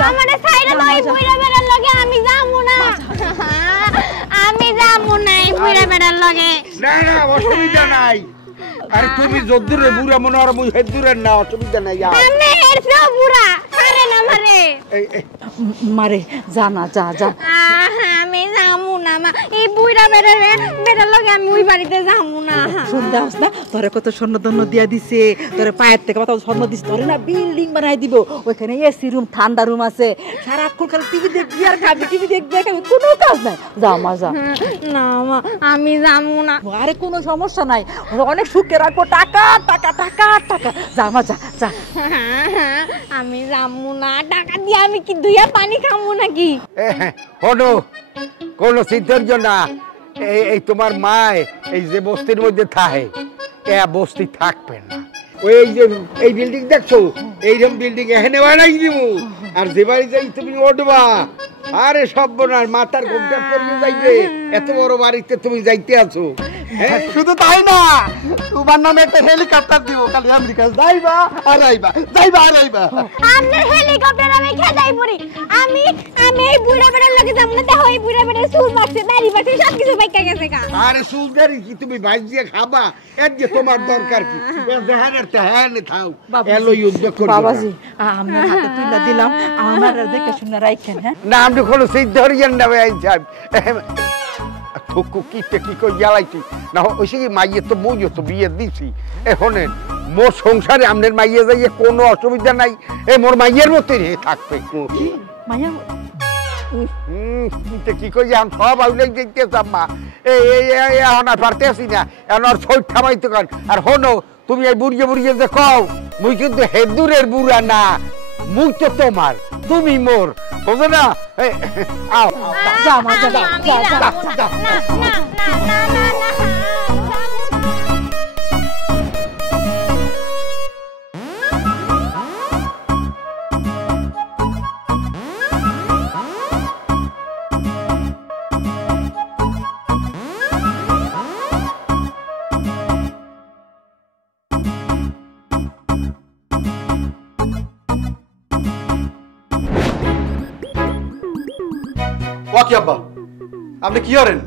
আমারে সাইডে লই বুইড়া বেড়ার লগে আমি যামু না আমি যামু না এই বুইড়া বেড়ার লগে না না অসুবিধা নাই আরে তুমি যদ্দুরে বুড়া মনে আর মুই হেদুরে না অসুবিধা নাই যা আমি হেরছো বুড়া আরে না মারে মারে যা না যা যা আমি যামু না মা এই বুইড়া বেড়ার লগে আমি ওই বাড়িতে যামু না শুন দাস না তোরে কত স্বর্ণদন্য দিয়া দিছে তোরে পায়ের থেকে কত স্বর্ণ দিছে তোরে না বিল্ডিং বানাই দিব ওখানে এসি রুম ঠান্ডা রুম আছে সারাক্ষণ খালি টিভি দেখবি আর খাবি টিভি দেখবি খাবি কোনো কাজ নাই যা মা যা না মা আমি যামু না আরে কোনো সমস্যা নাই অনেক সুখে রাখবো টাকা টাকা টাকা টাকা যা মা যা যা আমি যামু না টাকা দিয়ে আমি কি দুইয়া পানি খামু নাকি হনো কোন সিদ্ধর্য না এই তোমার মা এই যে বস্তির মধ্যে থাকে এ বস্তি থাকবে না ওই যে এই বিল্ডিং দেখছো এইরকম বিল্ডিং এখানে বানাই দিব আর যে বাড়ি যাই তুমি উঠবা আরে সব বোনার মাথার ঘুমটা পড়িয়ে যাইবে এত বড় বাড়িতে তুমি যাইতে আছো শুধু তাই না তোমার নামে একটা হেলিকপ্টার দিব খালি আমেরিকা যাইবা আর আইবা যাইবা আর আইবা আপনার হেলিকপ্টার আমি খেদাই পড়ি আমি এই বুড়া বেড়ার লগে যামু না দেখো এই বুড়া বেড়ার চুল বাড়ছে দাড়ি বাড়ছে সব কিছু বাইকা গেছে কা আরে চুল দাড়ি কি তুমি বাইক দিয়ে খাবা এর যে তোমার দরকার কি দেহানের তেহানে থাও এলো যুদ্ধ করবে বাবাজি আমরা হাতে তুইলা দিলাম আমার দেখে শুনে রাখেন হ্যাঁ না আমি কোনো সিদ্ধরিয়ান না ভাই সাহেব ঠুকু কি কই জ্বালাইছি না ওইসে কি মাইয়ে তো বইও তো বিয়ে দিছি এখনের মোর সংসারে আমনের মাইয়ে যাইয়ে কোনো অসুবিধা নাই এ মোর মাইয়ের মতোই থাকবে কি মাইয়া কি কই এখন সব আউলাই দেখতে আম্মা এই এখন আর পারতেছি না এখন আর ছয় থামাইতে কারণ আর হনো তুমি এই বুড়িয়ে যে কও মুই কিন্তু হেদুরের বুড়া না মুই তো তোমার তুমি মোর বুঝো না আও যা মা যা যা যা কি আব্বা আপনি কি করেন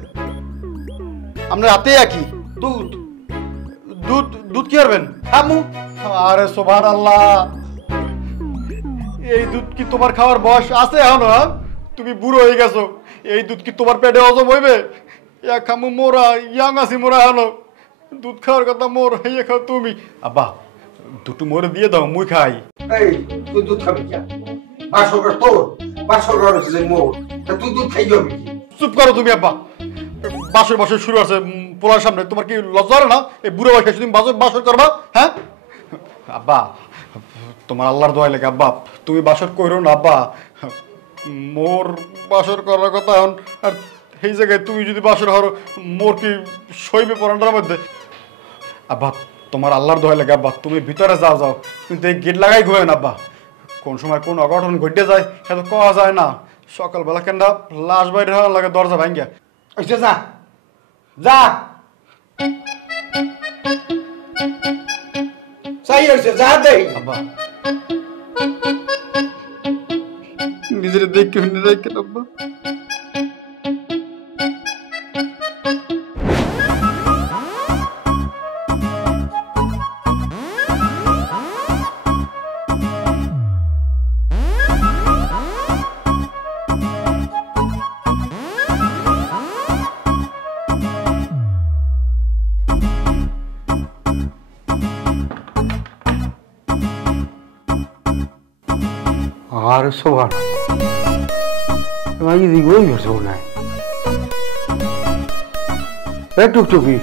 আপনার হাতে কি দুধ দুধ দুধ কি করবেন আমু আরে সুবহানাল্লাহ এই দুধ কি তোমার খাওয়ার বয়স আছে এখনো তুমি বুড়ো হয়ে গেছো এই দুধ কি তোমার পেটে হজম হইবে ইয়া খামু মোরা ইয়াং আছি মোরা এখনো দুধ খাওয়ার কথা মোর হইয়া খাও তুমি আব্বা দুটো মোরে দিয়ে দাও মুই খাই এই তুই দুধ খাবি কি বাসর তোর বাসর হচ্ছে মোর তুই দুধ খাই যাবি চুপ করো তুমি আব্বা বাসর বাসর শুরু আছে পোলার সামনে তোমার কি লজ্জা হয় না এই বুড়ো বয়সে তুমি বাসর করবা হ্যাঁ আব্বা তোমার আল্লাহর দোয়া লাগে আব্বা তুমি বাসর করো না আব্বা মোর বাসর করার কথা এখন আর সেই জায়গায় তুমি যদি বাসর হরো মোর কি সইবে পরান্ডার মধ্যে আব্বা তোমার আল্লাহর দোয়া লাগে আব্বা তুমি ভিতরে যাও কিন্তু এই গেট লাগাই ঘুরে না আব্বা কোন সময় কোন অঘটন ঘটে যায় এত কওয়া যায় না সকালবেলা কেনটা লাশ বাইরে হওয়ার লাগে দরজা ভাঙ্গিয়া আচ্ছা যা যা সাই হইছে যা দেই আব্বা নিজের দেখে শুনে রাখেন আব্বা আর সোভান তোমার যদি গই গেছো না এ টুকটুকি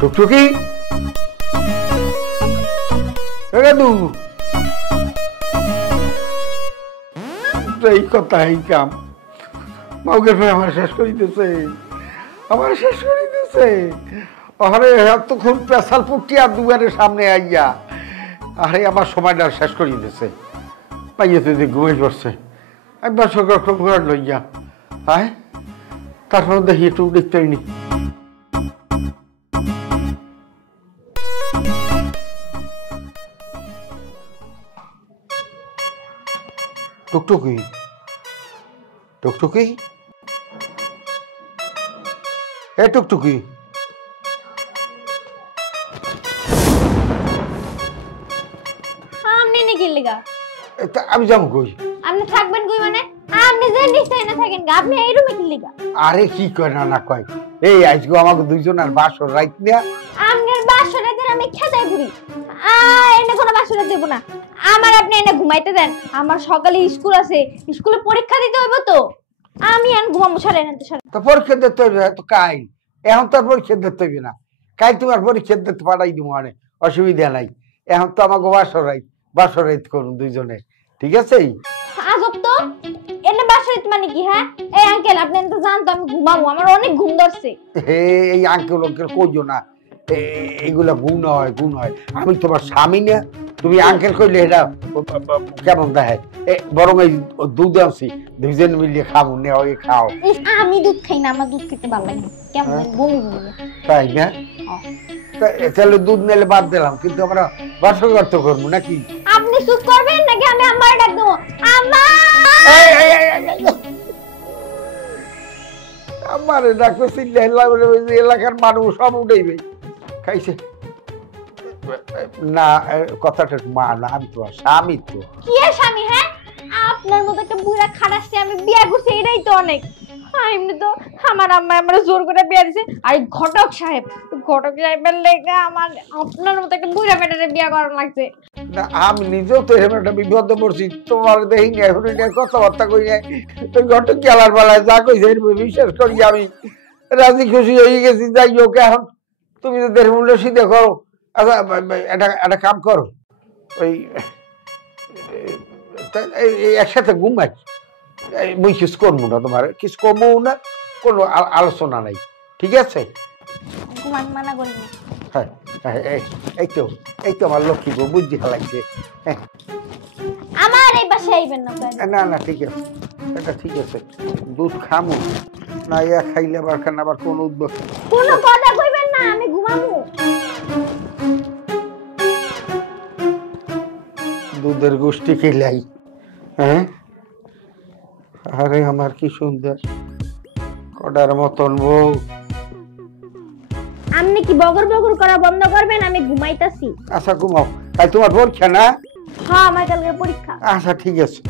টুকটুকি এ দু এই কথা এই কাম মাউকে ফের আমার শেষ করে দিতেছে আরে এতক্ষণ পেশাল পুটি আর দুয়ারের সামনে আইয়া আরে আমার সময়টা শেষ করে দিতেছে পাইয়েছে যে ঘুমাই পড়ছে একবার সকাল ঘর লইয়া হ্যাঁ তারপর দেখি একটু দেখতে পাইনি টুকটুকি টুকটুকি এ টুকটুকি আপনি নাকি লিগা আমি যাবো কই আপনি থাকবেন কই মানে আপনি যে নিশ্চয় না থাকেন আপনি এই রুমে কি লিগা আরে কি কয় না কয় এই আজকে আমাকে দুইজনের বাসর রাইত নেয়া আপনার বাসরাতে আমি খেদাই ঘুরি এনে কোনো বাসরা দেব না আমার আপনি এনে ঘুমাইতে দেন আমার সকালে স্কুল আছে স্কুলে পরীক্ষা দিতে হইব তো আমি আন ঘুমামু সারে না তো পরীক্ষা দিতে হইবে তো কাই এখন তো আর পরীক্ষা দিতে হইবে না কাই তোমার পরীক্ষা দিতে পাঠাই দিব মানে অসুবিধা নাই এখন তো আমাকে বাসর রাইত করুন দুইজনে ঠিক আছে আজব তো এনে বাসরাত মানে কি হ্যাঁ এই আঙ্কেল আপনি তো জানতো আমি ঘুমাবো আমার অনেক ঘুম ধরছে এই আঙ্কেল কইও না এগুলা গুণ হয় আমি তোমার স্বামী না তুমি আঙ্কেল কইলে এটা কেমন দেখে বরং এই দুধ আনছি দুইজন মিলিয়ে খাবো নে ওই খাও আমি দুধ খাই না আমার দুধ খেতে ভালো লাগে না কেমন বমি বমি তাই না তাহলে দুধ নিলে বাদ দিলাম কিন্তু আমরা বাসর করতে করবো নাকি আপনি চুপ করবেন নাকি আমি আমার ডাক দেবো আম্মা আমার ডাক্তার এলাকার মানুষ সব উঠেইবে খাইছে না কথাটা মা না আমি তো স্বামী তো কি স্বামী হ্যাঁ আপনার মতো একটা বুড়া খারাপছে আমি বিয়ে করছি এটাই তো অনেক এমনি তো আমার আম্মা আমার জোর করে বিয়ে দিছে আর ঘটক সাহেবের লেগে আমার আপনার মতো একটা বুড়া বেটারে বিয়ে করা লাগছে না আমি নিজেও তো এরকম একটা বিপদে পড়ছি তোমার দেখি না এখন কথাবার্তা কই নাই ওই ঘটক গেলার বেলায় যা কইছে বিশ্বাস করি আমি রাজি খুশি হয়ে গেছি যাই হোক এখন তুমি তো দেড় মূল্য সিদ্ধে করো আচ্ছা একটা কাম করো ওই একসাথে ঘুমাই মুই কিছু করবো না তোমার কিছু করবো না কোনো আলোচনা নাই ঠিক আছে মানা করি হ্যাঁ এই তো আমার লক্ষ্মী গো বুদ্ধি হালাইছে আমার এই পাশে আইবেন না না ঠিক আছে এটা ঠিক আছে দুধ খামো না খাইলে আবার কোনো উদ্যোগ কোনো কথা কইবেন না আমি ঘুমাবো দুধের গোষ্ঠী খেলাই হ্যাঁ আরে আমার কি সুন্দর কডার মতন বউ আপনি কি বগর করা বন্ধ করবেন আমি ঘুমাইতাছি আচ্ছা ঘুমাও তাই তোমার পরীক্ষা না হ্যাঁ আমার কালকে পরীক্ষা আচ্ছা ঠিক আছে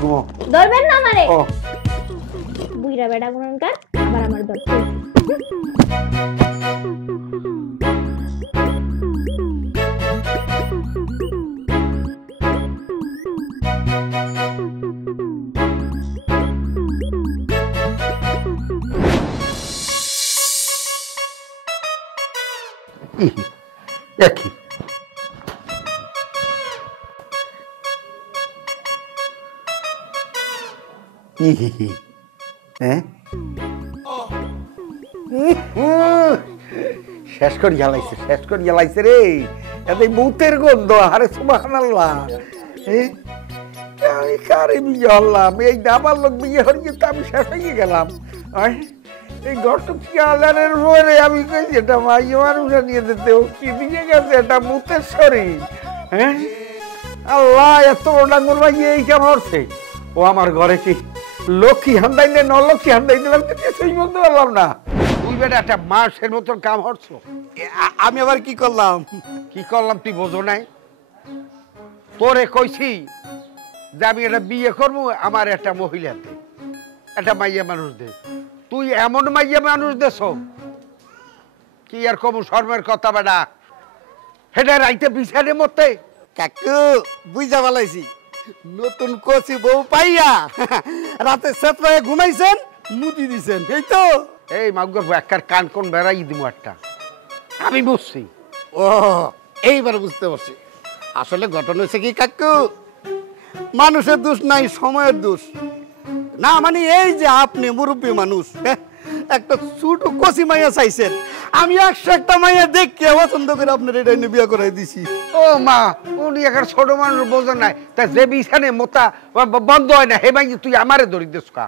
ঘুমাও ধরবেন না আমারে ও বুইরা বেড়া গুণনকার আবার আমার ধরছে দেখি শেষ করে জ্বালাইছে রে এত মুতের গন্ধ আরে সুবহানাল্লাহ আমি কারে বিয়ে হলাম এই দাবার লোক বিয়ে হয়ে তো আমি শেষ হয়ে গেলাম এই ঘরটা আলারের রয়ে আমি কইছি এটা মাইয়া মানুষ নিয়ে দিতে ও কি দিয়ে গেছে এটা মুতের শরীর হ্যাঁ আল্লাহ এত ডাঙ্গর মাইয়া এই কেমন হচ্ছে ও আমার ঘরে কি লক্ষ্মী হান্দাইলে নলক্ষ্মী হান্দাই দিলাম তো কিছুই বলতে পারলাম না তুই বেটা একটা মাসের মতন কাম হচ্ছ আমি আবার কি করলাম তুই বোঝো নাই তোরে কইছি যে আমি একটা বিয়ে করবো আমার একটা মহিলা দে একটা মাইয়া মানুষ দে তুই এমন মাইয়া মানুষ দেছ কি আর কম শর্মের কথা বেটা হেডা রাইতে বিছানের মধ্যে কাকু বুঝা বলাইছি নতুন কচি বউ পাইয়া রাতে সেতরায় ঘুমাইছেন মুদি দিছেন এই তো এই মাগুর একার কান কোন বেড়াই দিব একটা আমি বুঝছি ও এইবার বুঝতে পারছি আসলে ঘটনা হচ্ছে কি কাকু মানুষের দোষ নাই সময়ের দোষ না মানে এই যে আপনি মুরব্বী মানুষ একটা ছোট কচি মাইয়া চাইছেন আমি 100টা মাইয়া দেখে পছন্দ করে আপনার এটা নিয়ে বিয়ে করাই দিছি ও মা উনি একটা ছোট মানুষ বোঝেন নাই তা যে বিছানে মোতা বন্ধ হয় না হে ভাই তুই আমারে ধরি দেশ কা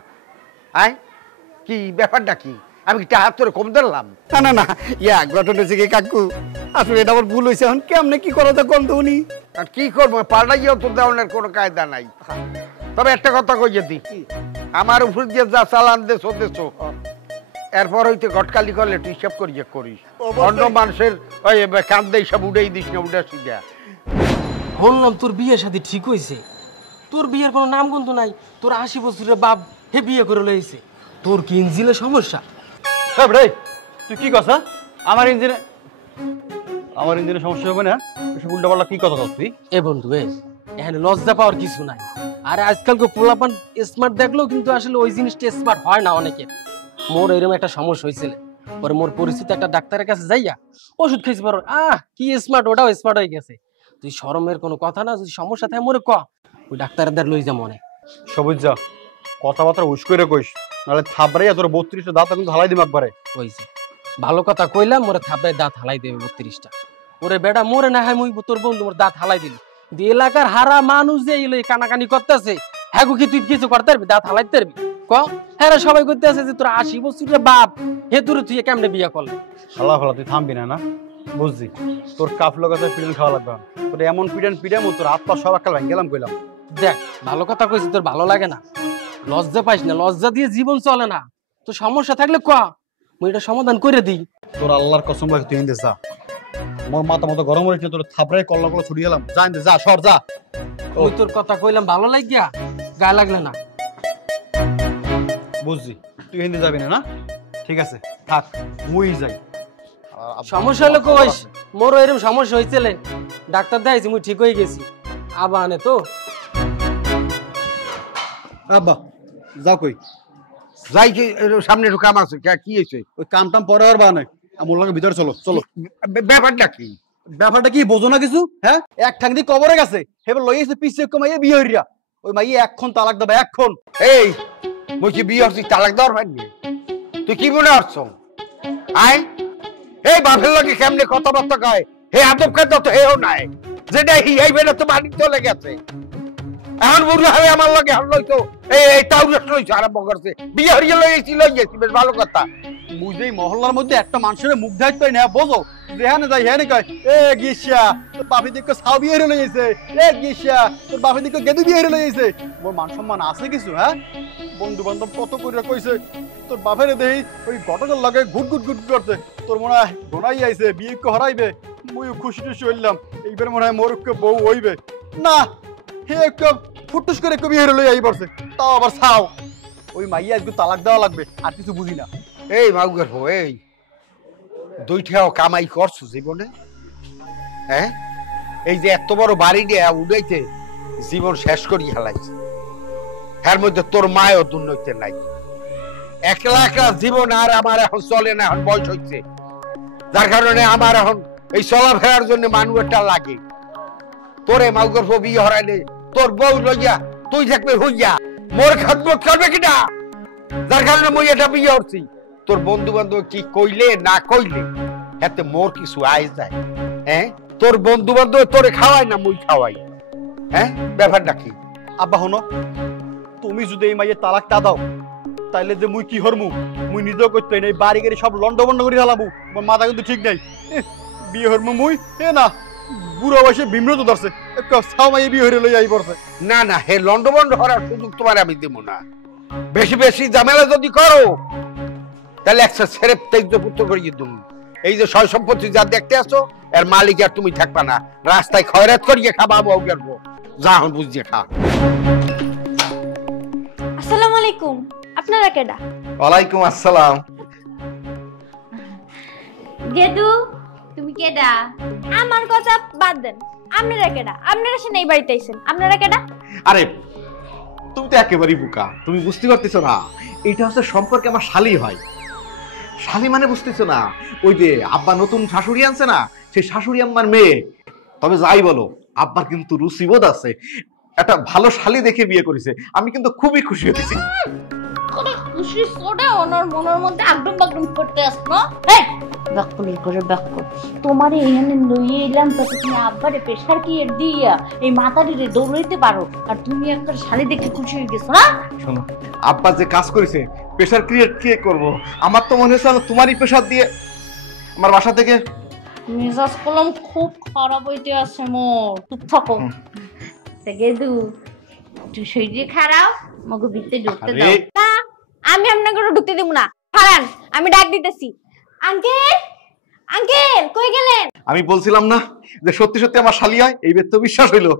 আয় কি ব্যাপারটা কি আমি কি হাত ধরে কম ধরলাম না ইয়া ঘটনা হচ্ছে কি কাকু আসলে এটা আমার ভুল হয়েছে এখন কেমনে কি করা যায় কোন তো উনি আর কি করবো পাল্টাইও তো দেওয়ার কোনো কায়দা নাই তবে একটা কথা কই যেতি, আমার উপর দিয়ে যা চালান দেছো দেছো, এরপর হইতে গটকালি করলে তুই হিসাব করিয়ে করিস। অন্য মানুষের ওই কান্দে সব উড়েই দিস না, উঠে সিধা। বললাম তোর বিয়ে শাদী ঠিক হয়েছে, তোর বিয়ের কোনো নাম গন্ধ নাই। তোর 80 বছরের বাপ হে বিয়ে করে লইছে, তোর কি ইঞ্জিনে সমস্যা? রে তুই কি কথা? আমার ইঞ্জিনে সমস্যা হবে না? এসব উল্টাপাল্টা কি কথা তুই? এ বন্ধু এখানে লজ্জা পাওয়ার কিছু নাই। আরে আজকালকে পোলাপান স্মার্ট দেখলেও কিন্তু আসলে ওই জিনিসটা স্মার্ট হয় না অনেকের। মোর এরকম একটা সমস্যা হয়েছিল, পরে মোর পরিচিত একটা ডাক্তারের কাছে যাইয়া ওষুধ খাইছি, পারো কি স্মার্ট, ওটাও স্মার্ট হয়ে গেছে। তুই শরমের কোনো কথা না, যদি সমস্যা থাকে মোরে ক, ওই ডাক্তারদের লই যা মনে। সবুজ যা কথাবার্তা উস করে কইস, নাহলে থাবড়াইয়া তোর 32টা দাঁত আমি ঢালাই দিম একবারে। হইছে ভালো কথা কইলাম, মোরে থাবড়ায় দাঁত হালাই দেবে 32টা। ওরে বেটা মোরে না হয় মুই তোর বন্ধু মোর দাঁত হালাই দিলি। এলাকার হারা মানুষ যে এই কানাকানি করতেছে, হ্যাঁ কি তুই কিছু করতে পারবি? দাঁত হালাইতে পারবি? ক হ্যাঁ সবাই করতে আছে যে তোর 80 বছরের বাপ, হে তোর তুই কেমনে বিয়ে করলে? হালা ফালা তুই থামবি না না, বুঝছি তোর কাফলো কাছে পিডেন খাওয়া লাগবে। তোর এমন পিডামো তোর হাত পা সব একাল ভেঙে গেলাম কইলাম। দেখ ভালো কথা কইছি, তোর ভালো লাগে না, লজ্জা পাইস না, লজ্জা দিয়ে জীবন চলে না। তোর সমস্যা থাকলে ক, মুই এটা সমাধান করে দিই। তোর আল্লাহর কসম লাগে তুই ইন্দে যা, মোর মাথা মতো গরম হয়েছে, তোর থাবড়াই কল্লা কল্লা ছুটি গেলাম। যা ইন্দে যা, সর যা। ওই তোর কথা কইলাম ভালো লাগিয়া গায়ে লাগলে না। বুঝছি তুই হিন্দি যাবি না, না ঠিক আছে থাক, মুই যাই। সমস্যা হলো কইস, মোরও এরকম সমস্যা হয়েছিল, ডাক্তার দেখাইছি মুই ঠিক হয়ে গেছি। আবা আনে তো আব্বা যাও কই যাই কি সামনে একটু কাম আছে, কি হয়েছে? ওই কাম টাম পরে আর বানে, আমার লাগে ভিতরে চলো চলো। ব্যাপারটা কি? ব্যাপারটা কি বোঝো না কিছু? হ্যাঁ এক ঠাং দিয়ে কবরে গেছে, হেবে লইয়েছে পিছে কমাইয়ে বিয়ে হইরা, ওই মাইয়ে এখন তালাক দেবে এখন। এই মুই কি বিয়ে হচ্ছি তালাক দেওয়ার পারবি? তুই কি মনে হচ্ছ? আয় এই বাপের লোকে কেমনে কথাবার্তা কয়, হে আদব কাদ তো হেও নাই, যেটা এই বেলা তো বাড়ি চলে গেছে। এখন বুড়ো হবে আমার লগে হল লইতো, এই তাউরস লইছো আরম্ভ করছে, বিয়ে হইয়া লইয়েছি বেশ ভালো কথা। বুঝেই মহল্লার মধ্যে একটা মানুষের মুখ ধাইত পাই না, বোঝো যেখানে যাই হ্যাঁ কয় এ গিসা তোর বাপি দিকে ছাও বিয়ে হয়ে লইছে, এ গিসা তোর বাপি দিকে গেদু বিয়ে হয়ে লইছে। মোর মান সম্মান আছে কিছু? হ্যাঁ বন্ধু বান্ধব কত করে কইছে তোর বাপের দেহি ওই ঘটকের লগে ঘুট ঘুট ঘুট করতে, তোর মনে হয় গোনাই আইছে, বিয়ে হরাইবে। মুই খুশি টুশি হইলাম, এইবার মনে হয় মোর বউ হইবে না। হে ফুটুস করে কবি হেরে লই আই পড়ছে, তাও আবার ছাও। ওই মাইয়া আজকে তালাক দেওয়া লাগবে, আর কিছু বুঝি না। এই মাউগের হো, এই দুইটাও কামাই করছো জীবনে? হ্যাঁ এই যে এত বড় বাড়ি দিয়ে উড়াইতে জীবন শেষ করি হেলাইছে, এর মধ্যে তোর মায়ও দুর্নৈতে নাই। একলা একলা জীবন আর আমার এখন চলে না, এখন বয়স হচ্ছে, যার কারণে আমার এখন এই চলাফেরার জন্য মানুষ একটা লাগে। তোরে মাউগের হো বিয়ে হরাইলে তোর বউ লইয়া তুই থাকবে হইয়া, মোর খাদমত করবে কিনা, যার কারণে মই এটা বিয়ে হচ্ছি। তোর বন্ধু বান্ধব কি কইলে না কইলে এতে মোর কিছু আয় যায়? হ্যাঁ তোর বন্ধু বান্ধব তোরে খাওয়াই না মুই খাওয়াই? হ্যাঁ ব্যাপারটা কি? আব্বা হনো, তুমি যদি এই মাইয়ে তালাকটা দাও তাইলে যে মুই কি হরমু মুই নিজেও করতে নাই, বাড়ি গাড়ি সব লন্ড বন্ড করে হালাবো। আমার মাথা কিন্তু ঠিক নাই, বিয়ে হরমু মুই এ না বুড়ো বয়সে বিমৃত ধরছে, ছাও মাইয়ে বিয়ে হরে লই আই পড়ছে। না না, হে লন্ডবন্ড হওয়ার সুযোগ তোমার আমি দেবো না। বেশি বেশি ঝামেলা যদি করো তাহলে একটা ছেড়ে তেজ পুত্র করিয়ে দেবো। এই যে সয় সম্পত্তি যা দেখতে আসো এর মালিক আর তুমি থাকবা না, রাস্তায় খয়রাত করিয়ে খাবা বউ গেলবো, যা হন বুঝিয়ে খা। আসসালামু আলাইকুম, আপনারা কেডা? ওয়ালাইকুম আসসালাম। গেদু তুমি কেডা? আমার কথা বাদ দেন, আপনারা কেডা? আপনারা সে এই বাড়িতে আইছেন, আপনারা কেডা? আরে তুমি তো একেবারেই বোকা, তুমি বুঝতে পারতেছো না, এটা হচ্ছে সম্পর্কে আমার শালি হয়। শালি মানে বুঝতেছো না, ওই যে আব্বা নতুন শাশুড়ি আনছে না, সেই শাশুড়ি আম্মার মেয়ে। তবে যাই বলো আব্বার কিন্তু রুচিবোধ আছে, একটা ভালো শালি দেখে বিয়ে করেছে, আমি কিন্তু খুবই খুশি হয়েছি। খুশি সোডা ওনার মনের মধ্যে আগডুম বাগডুম করতে আসনো। এই বাক্কলি করে বাক্ক তোমারে এখানে লইয়ে এলাম তাতে তুমি আব্বারে প্রেসার কি দিয়া এই মাথাটিরে দৌড়াইতে পারো, আর তুমি একটা শালি দেখে খুশি হয়ে গেছো না? শোনো আব্বা যে কাজ করেছে প্রেসার ক্রিয়েট কে করবো, আমার তো মনে হচ্ছে তোমারই প্রেসার দিয়ে আমার বাসা থেকে মেজাজ কলম খুব খারাপ হইতে আছে মোর। চুপ থাকো গেদু, একটু শরীরে খারাপ মগো ভিতরে ঢুকতে আরে। দাও না আমি আপনাকে ঢুকতে দেব না খারান আমি ডাক দিতেছি আঙ্কেল আঙ্কেল কই গেলেন আমি বলছিলাম না যে সত্যি সত্যি আমার শালি হয়, এই বেদ তো বিশ্বাস হইলো।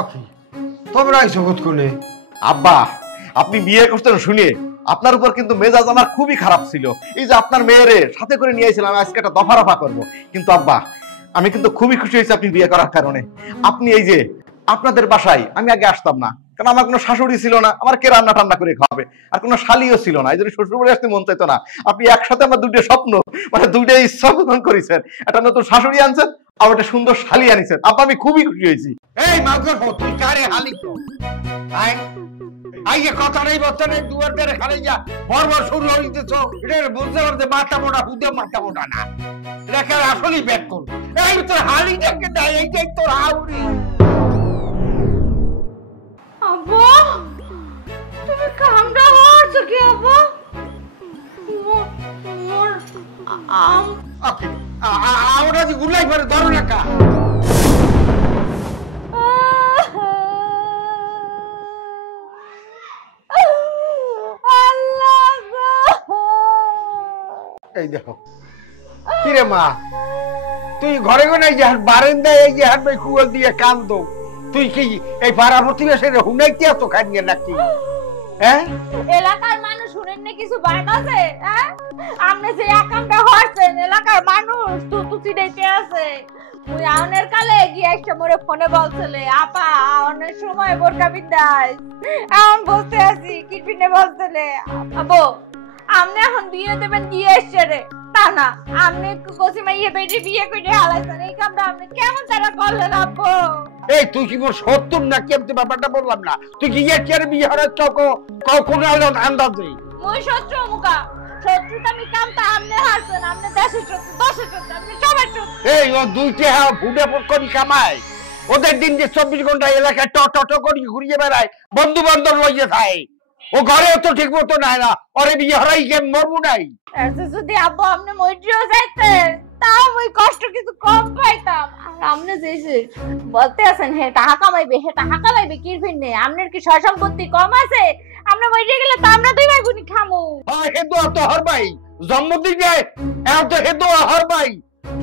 আকি তোমরা এই জগৎ কোনে আব্বা আপনি বিয়ে করতেন শুনে আপনার উপর কিন্তু মেজাজ আমার খুবই খারাপ ছিল। এই যে আপনার মেয়েরে সাথে করে নিয়ে এসেছিলাম আজকে একটা দফা রফা করবো, কিন্তু আব্বা আমি কিন্তু খুবই খুশি হয়েছি আপনি বিয়ে করার কারণে। আপনি এই যে আপনাদের বাসায় আমি আগে আসতাম না, কারণ আমার কোনো শাশুড়ি ছিল না, আমার কে রান্না টান্না করে খাওয়াবে, আর কোনো শালিও ছিল না, এই জন্য শ্বশুর বাড়ি আসতে মন চাইতো না। আপনি একসাথে আমার দুটো স্বপ্ন মানে দুইটা ইচ্ছা পূরণ করেছেন, একটা নতুন শাশুড়ি আনছেন আর একটা সুন্দর শালি আনিছেন। আব্বা আমি খুবই খুশি হয়েছি। এই মাগর তুই কারে হালি তো আই আইয়ে কথা নেই বলতে নেই দুয়ার বেড়ে খালি যা বরবর শুরু হইতেছ এটা বুঝতে পারতে মাথা মোটা হুদে মাথা মোটা না রেখে আসলেই ব্যাক কর এই তোর হালি দেখে দেয় এইটাই তোর হাউরি আব্বা তুমি কামড়া হচ্ছে কি আব্বা মোর ওকে আমরা যে গুলাই করে ধরো না কা এই দেখো কিরে মা তুই ঘরে ঘরে যে বারান্দায় এই যে হাত ভাই কুয়াল দিয়ে কান্দো তুই কি এই পাড়া প্রতিবেশের হুনাইতে এত খাইয়ে নাকি হ্যাঁ এলাকার মানুষ শুনেন না কিছু বানাছে হ্যাঁ আপনি যে একামটা হচ্ছেন এলাকার মানুষ তো চিড়াইতে আছে ওই আউনের কালে গিয়ে একটা মোরে ফোনে বলছিলে আপা অনেক সময় বোরকা বিদ্যায় এমন বলতে আছি কি পিনে বলছিলে আবো আপনি এখন বিয়ে দেবেন দিয়ে এসছে রে তা না আপনি কসি মাইয়ে বেটি বিয়ে করে হালাইছেন এই কামটা আপনি কেমন তারা করলেন আব্বু এই তুই কি মোর সত্তর না কেমতে ব্যাপারটা বললাম না তুই কি ইয়ার বিয়ে হরার কোন আন্দাজে মই শত্রু মুকা শত্রুটা আমি কামটা আপনি হারছেন আপনি দেশের শত্রু দশের শত্রু আপনি সবার শত্রু এই ও দুইটা ফুটে করি কামায় ওদের দিন যে 24 ঘন্টা এলাকায় ট করি ঘুরিয়ে বেড়ায় বন্ধু বান্ধব লইয়ে থাকে ও ঘরেও তো ঠিক মতো নাই না ওরে বিয়ে হরাই কেন মরবো নাই যদি আব্বু আপনি মইটিও যাইতেন তাও ওই কষ্ট কিছু কম পাইতাম আর আপনি যে বলতে আছেন হে টাকা কামাইবে কি ফিরনে আপনার কি সয় সম্পত্তি কম আছে আমরা মইটে গেলে তো আমরা দুই ভাই বোনই খামু হে তো হর ভাই জন্মদিনে এত তো হে তো হর ভাই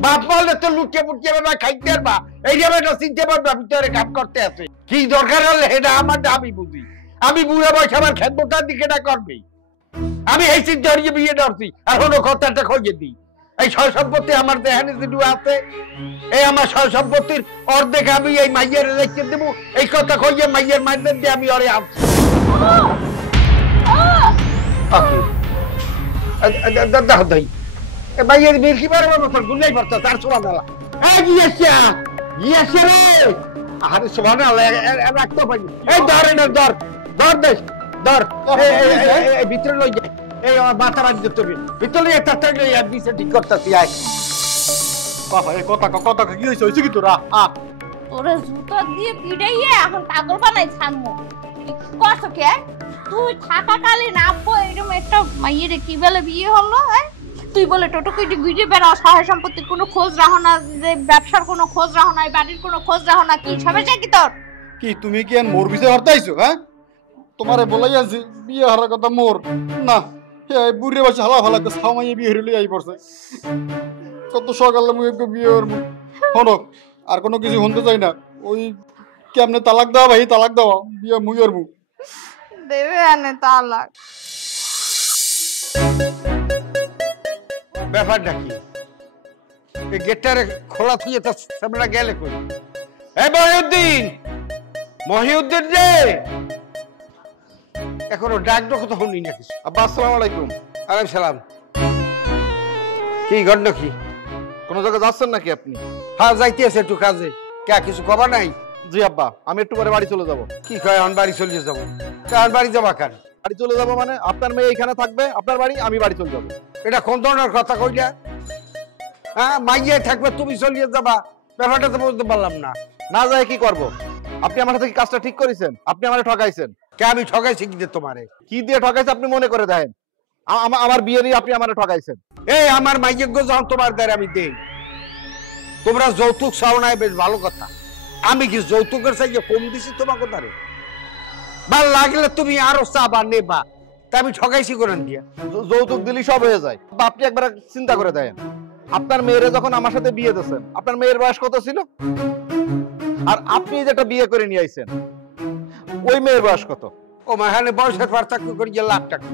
বাপ বলে তো লুকিয়ে মুটিয়ে বাবা খাইতে পারবা এই যে বেটা চিনতে পারবা ভিতরে কাজ করতে আছে কি দরকার হলে এটা আমার আমি বুঝি আমি বুড়া বয়স আমার খেদমতার দিকে না করবে আমি এই চিন্তা করিয়ে বিয়ে ধরছি এখন কথাটা খোঁজে দিই এই সয় সম্পত্তি আমার দেহানি যেটু আছে এই আমার সয় সম্পত্তির অর্ধেক আমি এই মাইয়ের রেখে দেবো এই কথা খোঁজে মাইয়ের মাইদের দিয়ে আমি ওরে আসছি দেখো দাই মাইয়ের মির্কি বারে মতো গুলাই পড়তো তার ছোড়া দালা গিয়েছে রে আরে সোহানা রাখতে পারি এই ধরে না ধর দেশ ধর ভিতরে লই যায় এই আমার মাথা বাজি দিতে হবে ভিতরে একটা থাকলে বিছে ঠিক করতেছি আয় বাবা এই কথা কি হইছে কি তোরা তোরে জুতা দিয়ে পিড়াইয়ে এখন পাগল বানাই ছাড়মু কষ্ট কে তুই থাকাকালীন আব্বু এরকম একটা মাইয়ের কি বলে বিয়ে হলো তুই বলে টোটো কুইটি ঘুরে বেড়াও সহায় সম্পত্তির কোনো খোঁজ রাখো না যে ব্যবসার কোনো খোঁজ রাখো না বাড়ির কোনো খোঁজ রাখো না কি সমস্যা কি তোর কি তুমি কি মোর বিষয় হরতাইছো হ্যাঁ তোমারে বলাই আছি বিয়ে হওয়ার কথা মোর না এই বুড়ে বসে হালা ফালা করে সামাইয়ে বিয়ে হইলে আই পড়ছে কত সকালে মুই একটু বিয়ে হরমু হনো আর কোনো কিছু হতে চাই না ওই কেমনে তালাক দাও ভাই তালাক দাও বিয়ে মুই হরমু দেবে আনে তালাক ব্যাপারটা কি এই গেটটারে খোলা থুয়ে তো সামনে গেলে কই এই মহিউদ্দিন রে এখনো ডাক তো শুনি না কিছু আব্বা আসসালামু আলাইকুম। আলাইকুম সালাম কি ঘটনা কি কোনো জায়গায় যাচ্ছেন নাকি আপনি? হ্যাঁ যাইতে আছে একটু কাজে কে কিছু কবা নাই জি আব্বা আমি একটু পরে বাড়ি চলে যাব। কি কয় আমি বাড়ি চলে যাবো কার বাড়ি যাবা কার বাড়ি চলে যাব মানে আপনার মেয়ে এখানে থাকবে আপনার বাড়ি আমি বাড়ি চলে যাব। এটা কোন ধরনের কথা কইলা হ্যাঁ মাইয়ে থাকবে তুমি চলিয়ে যাবা ব্যাপারটা তো বুঝতে পারলাম না। না যায় কি করব? আপনি আমার সাথে কি কাজটা ঠিক করেছেন? আপনি আমারে ঠকাইছেন। কে আমি ঠকাইছি কি দিয়ে তোমারে কি দিয়ে ঠকাইছে আপনি মনে করে দেখেন। আমার বিয়ে নিয়ে আপনি আমারে ঠকাইছেন। এই আমার মাইয়ে যখন তোমার দ্বারা আমি দেই তোমরা যৌতুক চাও নাই বেশ ভালো কথা আমি কি যৌতুকের চাইয়ে কম দিছি তোমাকে তারে? ভাল লাগলে তুমি আরো চাবা নেবা, তা আমি ঠকাইছি করেন কি? যৌতুক দিলি সব হয়ে যায়। আপনি একবার চিন্তা করে দেখেন, আপনার মেয়েরে যখন আমার সাথে বিয়ে দিয়েছেন, আপনার মেয়ের বয়স কত ছিল? আর আপনি যেটা বিয়ে করে নিয়ে আইছেন, ওই মেয়ের বয়স কত? ও মাহানে বয়সের পার্থক্য করে যে লাখ টাকা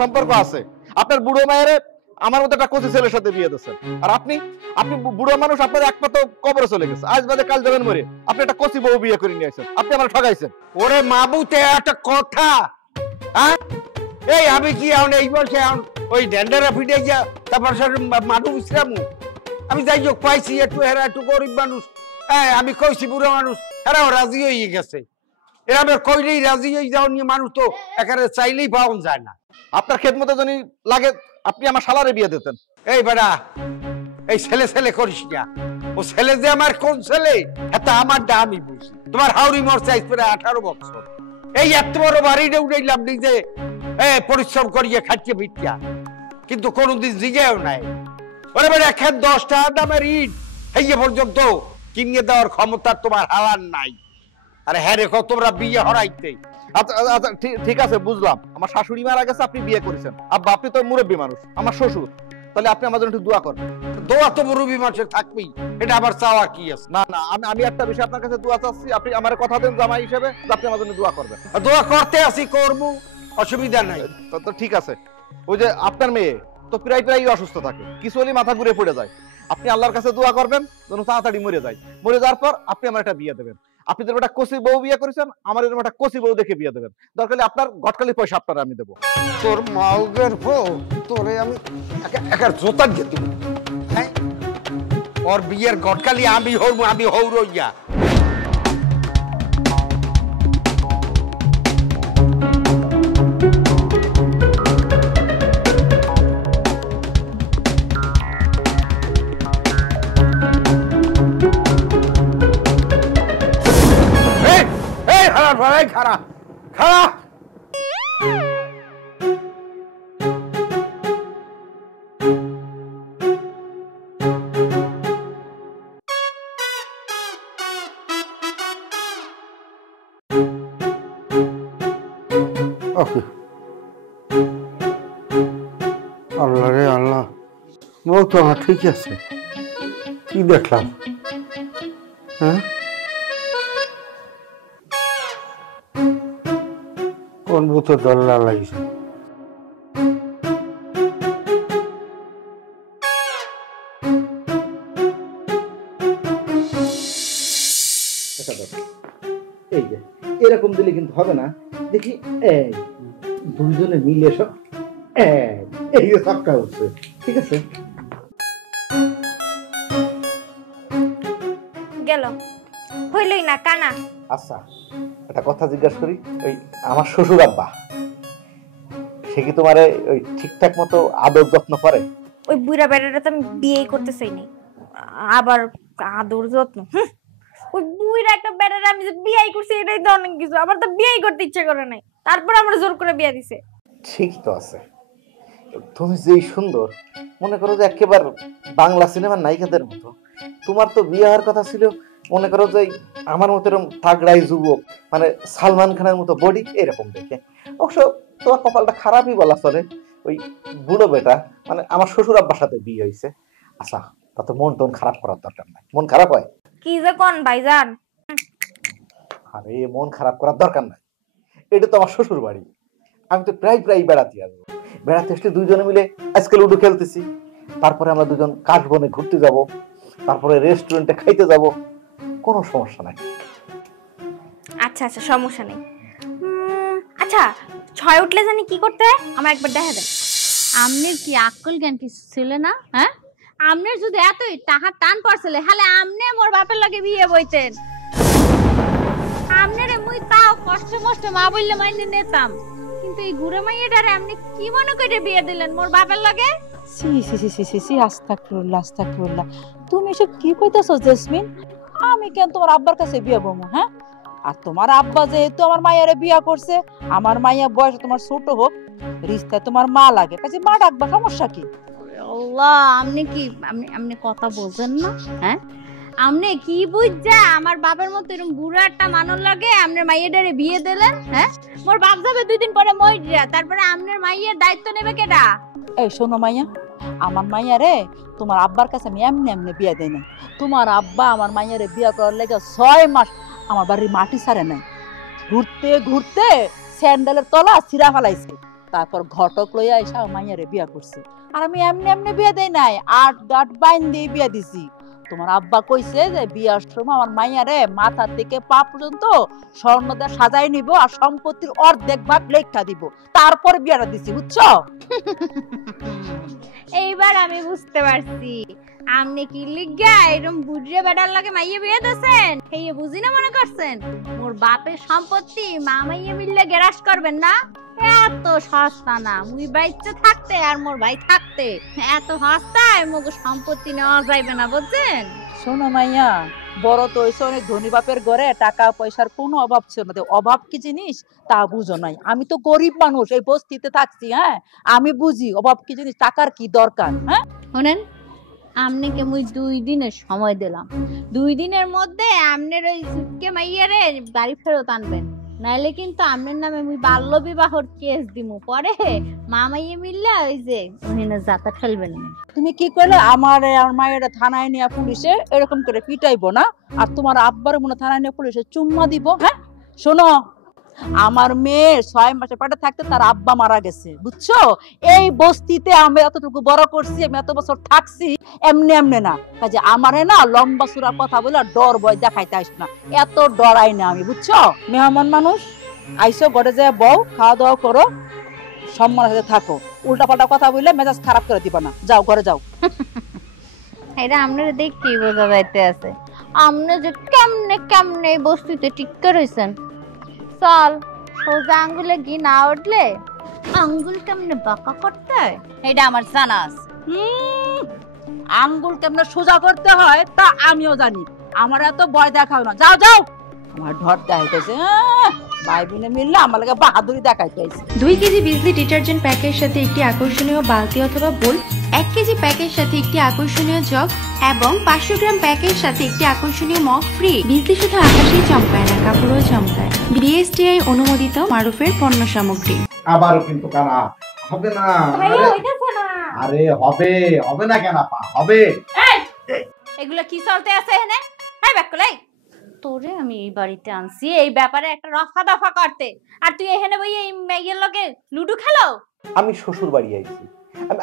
সম্পর্ক আছে। আপনার বুড়ো মায়ের আমার মতো একটা কচি ছেলের সাথে বিয়ে দিচ্ছেন, আর আপনি বুড়ো মানুষ, আপনার এক পা তো কবরে চলে গেছে, আজ বাদে কাল যাবেন মরে, আপনি একটা কচি বউ বিয়ে করে নিয়ে আসেন, আপনি আমার ঠকাইছেন। ওরে মাবুতে একটা কথা, হ্যাঁ? এই আমি কি এখন এই বলছে এখন ওই ড্যান্ডারা ফিটে গিয়া তারপর মানুষ ইসলাম আমি যাই হোক পাইছি একটু, হেরা একটু গরিব মানুষ, হ্যাঁ আমি কইছি বুড়ো মানুষ, হেরাও রাজি হয়ে গেছে। এরা কইলেই রাজি হয়ে যাও নিয়ে মানুষ তো একেবারে চাইলেই পাওয়া যায় না। আপনার খেদমতে যদি লাগে আপনি আমার শালারে বিয়ে দিতেন। এই বেটা, এই ছেলে ছেলে করিস না। ও ছেলে যে আমার কোন ছেলে এটা আমার দা আমি বুঝি। তোমার হাউরি মরছে আজ প্রায় 18 বছর। এই এত বড় বাড়িটা উঠাইলাম নিজে পরিশ্রম করিয়ে খাইতে ভিটিয়া, কিন্তু কোনোদিন জিগেও নাই। ওরে বেটা খেত 10 টাকা দামের ইট এই পর্যন্ত কিনিয়ে দেওয়ার ক্ষমতা তোমার হালার নাই। আরে হ্যাঁ রেখো, তোমরা বিয়ে হরাইতে। আচ্ছা আচ্ছা ঠিক আছে, বুঝলাম। আমার শাশুড়ি মারা গেছে, আপনি বিয়ে করেছেন। আব্বা আপনি তো মুরব্বী মানুষ, আমার শ্বশুর, তাহলে আপনি আমার জন্য একটু দোয়া করবেন। দোয়া তো মুরব্বী মানুষের থাকবেই, এটা আবার চাওয়া কি আছে? না না, আমি একটা বিষয় আপনার কাছে দোয়া চাচ্ছি, আপনি আমার কথা দেন জামাই হিসেবে, আপনি আমার জন্য দোয়া করবেন। দোয়া করতে আসি, করবো, অসুবিধা নাই। তো ঠিক আছে। ওই যে আপনার মেয়ে তো প্রায় অসুস্থ থাকে, কিছু হলেই মাথা ঘুরে পড়ে যায়, আপনি আল্লাহর কাছে দোয়া করবেন যেন তাড়াতাড়ি মরে যায়। মরে যাওয়ার পর আপনি আমার একটা বিয়ে দেবেন। আপনি যেরকম একটা কচি বউ বিয়ে করেছেন, আমার এরকম একটা কচি বউ দেখে বিয়ে দেবেন। দরকার হলে আপনার গটকালি পয়সা আপনার আমি দেবো। তোর মাউগের বউ তোরে আমি একার জোতা দিয়ে দিব। হ্যাঁ, ওর বিয়ের গটকালি আমি হরমু, আমি হৌরইয়া। খারা খারা আল্লাহ রে আল্লাহ, বউ তো আমার ঠিক আছে। কি দেখলাম? হ্যাঁ, কোন ভূতের দল্লা লাগিয়েছে? এই যে এরকম দিলে কিন্তু হবে না। দেখি দুজনে মিলে সব এই যে সবটা হচ্ছে, ঠিক আছে? গেল হইলই না কানা। আচ্ছা একটা কথা জিজ্ঞাসা করি, ওই আমার শ্বশুর আব্বা সে কি তোমারে ওই ঠিকঠাক মতো আদর যত্ন করে? ওই বুড়া বেটাটা তো আমি বিয়ে করতে চাই নাই, আবার আদর যত্ন। ওই বুড়া একটা বেটাটা আমি যে বিয়ে করছি এটাই তো অনেক কিছু। আমার তো বিয়ে করতে ইচ্ছা করে নাই, তারপর আমরা জোর করে বিয়ে দিছে। ঠিক তো আছে। তুমি যেই সুন্দর, মনে করো যে একেবারে বাংলা সিনেমার নায়িকাদের মতো। তোমার তো বিয়ে হওয়ার কথা ছিল মনে করো যে আমার মতো এরকম তাগড়াই যুবক, মানে সালমান খানের মতো বডি, এরকম দেখে। অবশ্য তোমার কপালটা খারাপই বলা চলে, ওই বুড়ো বেটা মানে আমার শ্বশুর আব্বার সাথে বিয়ে হয়েছে। আচ্ছা তাতে মন টন খারাপ করার দরকার নাই। মন খারাপ হয়? কি যে কোন ভাইজান, আরে মন খারাপ করার দরকার নাই, এটা তো আমার শ্বশুর বাড়ি। আমি তো প্রায় বেড়াতে আসবো। বেড়াতে আসলে দুইজনে মিলে আজকে লুডো খেলতেছি, তারপরে আমরা দুজন কাশবনে ঘুরতে যাব, তারপরে রেস্টুরেন্টে খাইতে যাব, কোনো সমস্যা নাই। আচ্ছা আচ্ছা সমস্যা নেই। আচ্ছা 6 উঠলে জানি কি করতে হয়, আমার একবার দেখা দেন। আমনের কি আকল জ্ঞান কিছু ছিল না? হ্যাঁ, আমনের যদি এতই টাকা টান পড়ছিল হলে আমনে মোর বাপের লগে বিয়ে বইতেন। আমনেরে মুই তাও কষ্ট মা বললে মাইনে নিতাম, কিন্তু এই ঘুরে মাইয়াটারে আপনি কি মনে করে বিয়ে দিলেন মোর বাপের লগে? সি সি সি সি সি সি আস্তাগফিরুল্লাহ আস্তাগফিরুল্লাহ। তুমি এসব কি কইতাছো জেসমিন? আমি কেন তোমার আব্বার কাছে বিয়ে বমু? হ্যাঁ, আর তোমার আব্বা যেহেতু আমার মায়ের বিয়া করছে, আমার মাইয়া বয়স তোমার ছোট হোক, রিস্তায় তোমার মা লাগে, কাজে মা ডাকবা, সমস্যা কি? আল্লাহ, আপনি কি আপনি কথা বলছেন না? হ্যাঁ, আমনে কি বুঝছা আমার বাবার মতো এরকম বুড়া একটা মানুষ লাগে আমনের মাইয়াটারে বিয়ে দিলেন? হ্যাঁ, মোর বাপ যাবে 2 দিন পরে মইরা, তারপরে আমনের মাইয়ের দায়িত্ব নেবে কেডা? এই শোনো মাইয়া, আমার মাইয়া রে তোমার আব্বার কাছে আমি এমনি এমনি বিয়া দেই না। তোমার আব্বা আমার মাইয়ারে বিয়া করার লেগে 6 মাস আমার বাড়ির মাটি ছাড়ে নাই। ঘুরতে ঘুরতে স্যান্ডেলের তলা ছিঁড়া ফেলাইছে, তারপর ঘটক লইয়া এসে আমার মাইয়ারে বিয়া করছে। আর আমি এমনি এমনি বিয়া দেই নাই, 8 গাঁট বাইন দিয়ে বিয়া দিছি। তোমার আব্বা কইছে যে বিয়ার সময় আমার মাইয়ারে মাথা থেকে পা পর্যন্ত স্বর্ণ দিয়ে সাজাই নিব আর সম্পত্তির অর্ধেক ভাগ লেখা দিব, তারপর বিয়াটা দিছি, বুঝছো? এইবার আমি বুঝতে পারছি আপনি কি লিগা এরকম বুড়িয়ে বেড়ার লাগে মাইয়ে বিয়ে দিয়েছেন। এই বুঝি না মনে করছেন মোর বাপের সম্পত্তি মামাইয়ে মিললে গ্যারাস করবেন না? এত সস্তা না, মুই বাইচ্চা থাকতে আর মোর ভাই থাকতে এত সস্তায় মোর সম্পত্তি নেওয়া যাইবে না, বুঝছেন? শোনো মাইয়া, বড় তো হইছে অনেক ধনী বাপের ঘরে, টাকা পয়সার কোনো অভাব ছিল না। অভাব কি জিনিস তা বুঝো নাই। আমি তো গরিব মানুষ, এই বস্তিতে থাকছি। হ্যাঁ, আমি বুঝি অভাব কি জিনিস, টাকার কি দরকার। হ্যাঁ শুনেন, আমনেকে মুই 2 দিনের সময় দিলাম। 2 দিনের মধ্যে আমনের ওই সুটকে মাইয়ারে বাড়ি ফেরত আনবেন, নাইলে কিন্তু আমনের নামে মুই বাল্য বিবাহর কেস দিমু। পরে মামাইয়ে মিললে ওই যে ওহিনে জাতা ঠেলবেন না। তুমি কি করলে আমার মায়ের থানায় নিয়ে পুলিশে এরকম করে পিটাইবো না, আর তোমার আব্বার মনে থানায় নিয়ে পুলিশে চুম্মা দিব? হ্যাঁ শোনো, আমার মেয়ে 6 মাসে পেটে থাকতে তার আব্বা মারা গেছে, বুঝছো? এই বস্তিতে আমি এতটুকু বড় করছি, আমি এত বছর থাকছি এমনি এমনি না। কাজে আমারে না লম্বা সুরা কথা বলে ডর ভয় দেখাইতে আসবে না, এত ডরাই না আমি, বুঝছো? মেহমান মানুষ আইসো, ঘরে যায় বউ, খাওয়া দাওয়া করো, সম্মানের সাথে থাকো। উল্টা পাল্টা কথা বললে মেজাজ খারাপ করে দিবা না, যাও ঘরে যাও। এটা আপনারা দেখতেই বোঝা যাইতে আছে আপনি যে কেমনে কেমনে এই বস্তুতে টিক্কা রয়েছেন। চল, সোজা আঙ্গুলে ঘি না উঠলে আঙ্গুল কেমনে বাঁকা করতে হয় এটা আমার জানা আছে। আঙ্গুল কেমনে সোজা করতে হয় তা আমিও জানি, আমার এত ভয় দেখাও না, যাও যাও। আমার ঢর দেখাইতেছে, ভাই বোনে মিললে আমার লাগে বাহাদুরি দেখাইতেছে। 2 কেজি বিজলি ডিটারজেন্ট প্যাকের সাথে একটি আকর্ষণীয় বালতি অথবা বোল, 1 কেজি প্যাকের সাথে একটি আকর্ষণীয় জগ এবং 500 গ্রাম প্যাকের সাথে একটি আকর্ষণীয় মগ ফ্রি। বিজলি শুধু আকাশেই চমকায় না, কাপড়ও চমকায়। বিএসটিআই অনুমোদিত মারুফের পণ্য সামগ্রী। আবারও কিন্তু কানা হবে না। ভাইয়া হইতাছে না। আরে হবে, হবে না কেন আপা, হবে। এগুলো কি চলতে আছে এখানে? এই ব্যাকলাই, তোরে আমি এই বাড়িতে আনছি এই ব্যাপারে একটা রফা দফা করতে, আর তুই এখানে বই এই মেয়ের লগে লুডো খেলো। আমি শ্বশুর বাড়ি আইছি,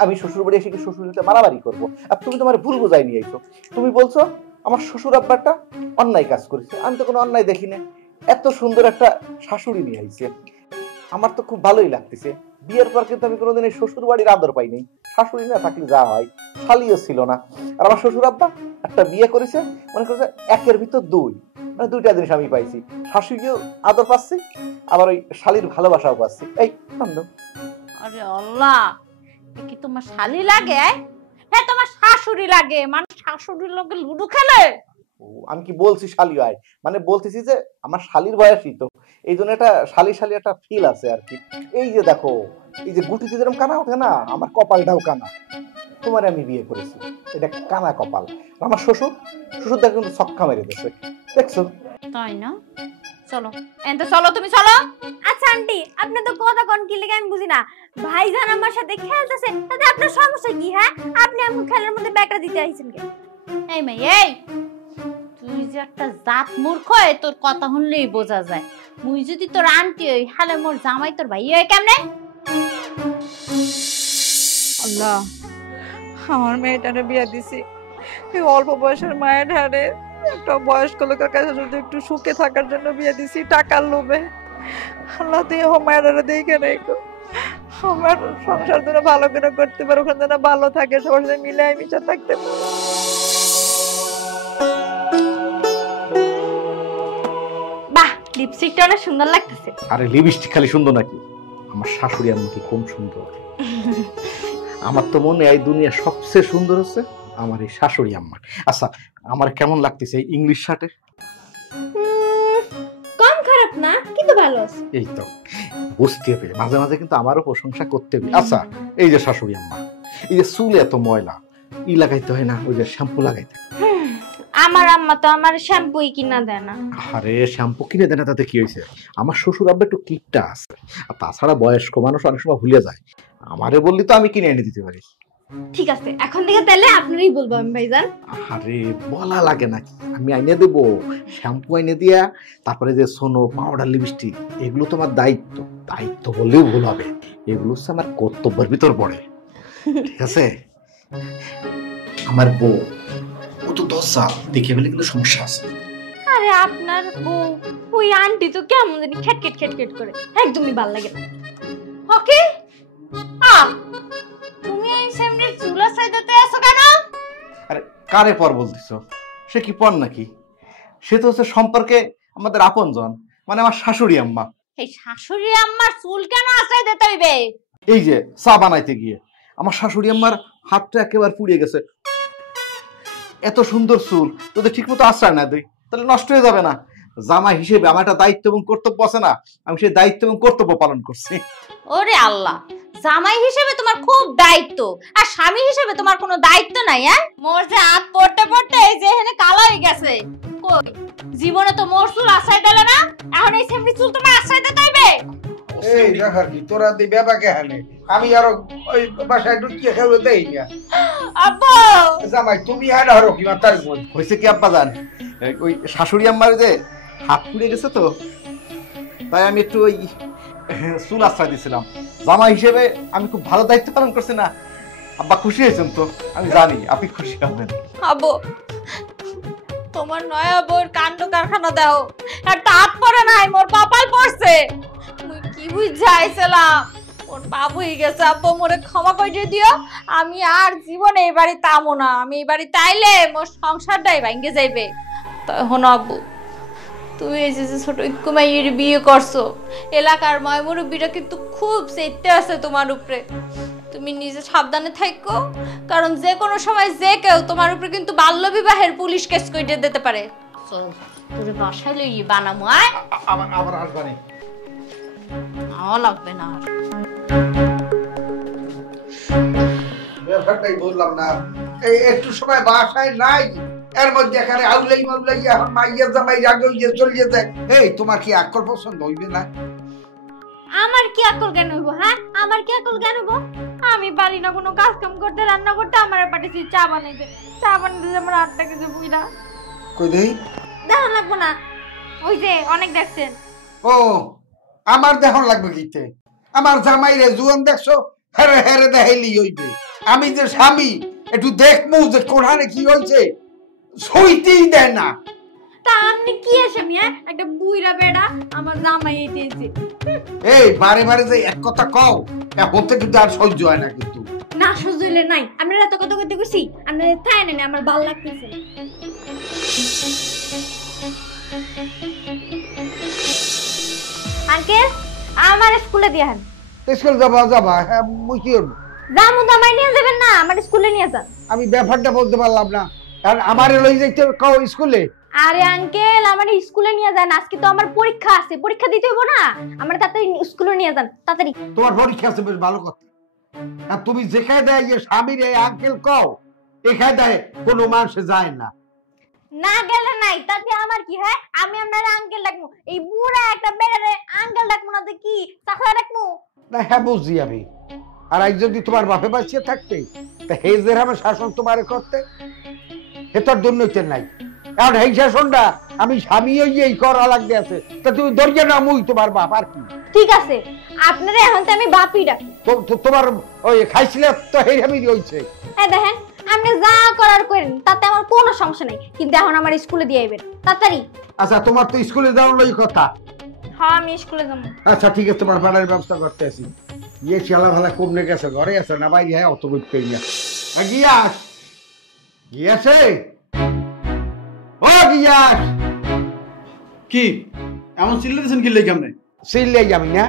আমি শ্বশুর বাড়ি এসে কি শ্বশুর সাথে মারামারি করবো? আর তুমি তোমার ভুল বোঝাই নিয়ে আইছো। তুমি বলছো আমার শ্বশুর আব্বাটা অন্যায় কাজ করেছে, আমি তো কোনো অন্যায় দেখি না। এত সুন্দর একটা শাশুড়ি নিয়ে আইছে, আমার তো খুব ভালোই লাগতেছে। বিয়ের পর কিন্তু আমি কোনোদিন এই শ্বশুর বাড়ির আদর পাইনি। শাশুড়ি না থাকলে যা হয়, শালিও ছিল না। আর আমার শ্বশুর আব্বা একটা বিয়ে করেছে, মনে করেছে 1-এর ভিতর 2, মানে 2টা জিনিস আমি পাইছি। শাশুড়িও আদর পাচ্ছি, আবার ওই শালির ভালোবাসাও পাচ্ছি। এই বন্ধু, আরে আল্লাহ, কি তোমার শালি লাগে? হ্যাঁ, তোমার শাশুড়ি লাগে। মানে শাশুড়ির লগে লুডো খেলে? আমি কি বলছি শালি হয়, মানে বলতেছি যে আমার শালির বয়সই তো, এই জন্য একটা শালি শালি একটা ফিল আছে আর কি। এই যে দেখো, এই যে গুটিতে যেরকম কানা ওঠে না, আমার কপালটাও কানা। তোমার আমি বিয়ে করেছি, এটা কানা কপাল। আমার শ্বশুর দেখো কিন্তু ছক্কা মেরে দিচ্ছে, দেখছো? তাই না? চলো এনতে, চলো তুমি চলো। আচ্ছা আন্টি, আপনি তো কথা কোন কি লাগে আমি বুঝি না। ভাইজান আমার সাথে খেলতেছে, তাতে আপনার সমস্যা কি? হ্যাঁ, আপনি আমার খেলার মধ্যে ব্যাকটা দিতে আইছেন কেন? এই মেয়ে, এই তুই যে একটা জাত মূর্খ, তোর কথা শুনলেই বোঝা যায়। মুই যদি তোর আন্টি হই, হালে মোর জামাই তোর ভাই হয় কেমনে? আল্লাহ, আমার মেয়েটারে বিয়া দিছি, এই অল্প বয়সের মায়ের হারে একটা বয়স্ক লোকের কাছে যদি একটু সুখে থাকার জন্য বিয়ে দিছি টাকার লোভে। আল্লাহ, তুই আমার মায়ের দেখে রেখো, আমার সংসার যেন ভালো করে করতে পারো, ওখানে যেন ভালো থাকে, সবার সাথে মিলে মিশে থাকতে পারো। বাহ, লিপস্টিকটা অনেক সুন্দর লাগতেছে। আরে লিপস্টিক খালি সুন্দর নাকি, আমার শাশুড়ি আম্মা কি কম সুন্দর? আমার তো মনে হয় এই দুনিয়া সবচেয়ে সুন্দর হচ্ছে আমার এই শাশুড়ি আম্মা। আচ্ছা, আমার কেমন লাগতেছে এই ইংলিশ শার্টে? কম খারাপ না, কিন্তু ভালো আছে। এই তো বুঝতে হবে, মাঝে মাঝে কিন্তু আমারও প্রশংসা করতে হবে। আচ্ছা, এই যে শাশুড়ি আম্মা, এই যে চুলে এত ময়লা, ই লাগাইতে হয় না, ওই যে শ্যাম্পু লাগাইতে? আমার আম্মা তো আমার শ্যাম্পুই কিনা দেয় না। আরে শ্যাম্পু কিনে দেয় না তাতে কি হয়েছে? আমার শ্বশুর আব্বা একটু কিপটা আছে, আর তাছাড়া বয়স্ক মানুষ অনেক সময় ভুলে যায়। আমারে বললি তো আমি কিনে এনে দিতে পারি। ঠিক আছে, এখন থেকে তাহলে আপনারই বলবো আমি ভাইজান। আরে বলা লাগে নাকি, আমি আইনে দেবো। শ্যাম্পু আইনে দিয়া, তারপরে যে সোনো, পাউডার, লিপস্টিক, এগুলো তোমার দায়িত্ব। দায়িত্ব বললেও ভুল হবে, এগুলো হচ্ছে আমার কর্তব্যের ভিতর পড়ে। ঠিক আছে? আমার বউ ও তো 10 সাল, দেখে ফেলে কিন্তু সমস্যা আছে। আরে আপনার বউ ওই আন্টি তো কেমন জানি খেটখেট খেটখেট করে, একদমই ভাল লাগে না। ওকে তুমি এই সামনে চুলা সাইডতে আছো কেন? আরে কারে পর বলতেছো? সে কি পর নাকি? সে তো হচ্ছে সম্পর্কে আমাদের আপনজন, মানে আমার শাশুড়ি আম্মা। এই শাশুড়ি আম্মার চুল কেন আশ্রয় দিতে হইবে? এই যে চা বানাইতে গিয়ে আমার শাশুড়ি আম্মার হাতটা একেবারে পুড়িয়ে গেছে। এত সুন্দর চুল যদি ঠিক মতো আশ্রয় না দেয় তাহলে নষ্ট হয়ে যাবে না। জামাই হিসেবে আমার একটা দায়িত্ব এবং কর্তব্য আছে না, আমি সেই দায়িত্ব এবং কর্তব্য পালন করছি। ওরে আল্লাহ, জামাই হিসেবে তোমার খুব দায়িত্ব, আর স্বামী হিসেবে তোমার কোনো দায়িত্ব নাই। মোর যে হাত পড়তে পড়তে এই যে এখানে কালো হয়ে গেছে। কই জীবনে তো মোর চুল আশ্রয় দিলে না, এখন এই সেমনি চুল তোমার আশ্রয় দিতে হইবে? এই রাখার কি তোরা দি বাবা কেহানে, আমি আরো ওই বাসায় ঢুকিয়ে খেলে দেই না। আব্বু জামাই তুমি আর আরো কি মাতার কোন হয়েছে কি আব্বা জান, ওই শাশুড়ি আম্মার যে হাত পুড়ে গেছে তো, তাই আমি একটু ওই চুল আশ্রয় দিয়েছিলাম। জামাই হিসেবে আমি খুব ভালো দায়িত্ব পালন করছি না। আব্বা খুশি হয়েছেন তো? আমি জানি আপনি খুশি হবেন। আব্বু তোমার নয়া বউর কাণ্ড কারখানা দাও, একটা হাত পড়ে নাই, মোর কপাল পড়ছে। মুই কি বুঝাইছিলাম, ওর বাবু হয়ে গেছে। আব্বু মোরে ক্ষমা করে দিও, আমি আর জীবনে এই বাড়ি তামো না। আমি এই বাড়ি তাইলে মোর সংসারটাই ভাঙ্গে যাইবে। তখন আব্বু তুমি এই যে ছোট কুমাইয়ের বিয়ে করছো, এলাকার ময় মুরব্বীরা কিন্তু খুব চেতে আছে তোমার উপরে। তুমি নিজে সাবধানে থাকো, কারণ যে কোনো সময় যে কেউ তোমার উপরে কিন্তু বাল্য বিবাহের পুলিশ কেস করে দিতে পারে। চল তোরে বাসায় লই বানামু। আয় আবার আসবানি লাগবে না আর। ব্যাপারটাই বললাম না, এই একটু সময় বাসায় নাই, এর মধ্যে এখানে আউলাই মাউলাই এখন মাইয়া জামাই রাগ হইয়ে চলিয়ে যায়। এই তোমার কি আকল পছন্দ হইবে না? আমার কি আকল জ্ঞান হইব? হ্যাঁ, আমার কি আকল জ্ঞান হইব? আমি পারি না কোনো কাজ কাম করতে, রান্না করতে। আমার পাঠিয়েছি চা বানাইতে, চা বানাইতে আমার আটটা কিছু বুঝা কই দেই দেখা লাগবো না। ওই যে অনেক দেখছেন। ও আমার দেখন লাগবে কিতে? আমার জামাই রে জুয়ান দেখছো, হেরে হেরে দেখাইলি হইবে। আমি যে স্বামী একটু দেখমু যে কোরআনে কি হয়েছে, সইতেই দেয় না। তা আপনি কি আসামি? একটা বুইরা বেড়া আমার জামাই দিয়েছে। এই বারে বারে যে এক কথা কও, এখন থেকে কিন্তু আর সহ্য হয় না। কিন্তু না সহ্য হইলে নাই, আপনারা এত কথা কইতে কইছি, আপনারা তাই না, আমার ভালো লাগতেছে। আঙ্কেল আমার স্কুলে দিয়ে আন। স্কুল যাবা যাবা, হ্যাঁ মুই কি করব? জামু দামাই নিয়ে যাবেন না, আমার স্কুলে নিয়ে যান। আমি ব্যাপারটা বলতে পারলাম না, কারণ আমারে লই যাইতে কও স্কুলে। আরে আঙ্কেল আমার স্কুলে নিয়ে যান, আজকে তো আমার পরীক্ষা আছে, পরীক্ষা দিতে হইব না? আমার তাড়াতাড়ি স্কুলে নিয়ে যান, তাড়াতাড়ি। তোমার পরীক্ষা আছে, বেশ ভালো কথা। আর তুমি যেখানে দেয় যে স্বামীর এই আঙ্কেল কও, এখানে দেয় কোনো মানুষে যায় না। না গেলে নাই, তাতে আমার কি? হ্যাঁ, আমি আপনার আঙ্কেল ডাকমু, এই বুড়া একটা বেড়ারে আঙ্কেল ডাকমু না তো কি চাচা ডাকমু? না হ্যাঁ বুঝছি আমি। আর আজ যদি তোমার বাপে বাঁচিয়ে থাকতে, তা হেজের আমার শাসন তোমারে করতে, হেতার দুর্নীতি নাই। এখন এই শাসনটা আমি স্বামী এই করা লাগতে আছে, তা তুমি দরজা না মুই তোমার বাপ আর কি। ঠিক আছে, আপনারা এখন তো আমি বাপই ডাকি। তোমার ওই খাইছিলে তো হেই আমি রইছে। হ্যাঁ দেখেন, আপনি যা করার করেন, তাতে আমার কোনো সমস্যা নাই, কিন্তু এখন আমার স্কুলে দিয়ে আইবেন তাড়াতাড়ি। আচ্ছা তোমার তো স্কুলে যাওয়ার লই কথা। হ্যাঁ আমি স্কুলে যাব। আচ্ছা ঠিক আছে, তোমার ভাড়ার ব্যবস্থা করতে আসি। ইয়ে চালা ভালা কমনে গেছে, ঘরে আছে না বাইরে? হ্যাঁ অত বুঝ পেয়ে গিয়াস গিয়াছে। ও গিয়াস, কি এমন চিল্লে দিয়েছেন কি লেগে? আপনি চিল্লাই যাবি না?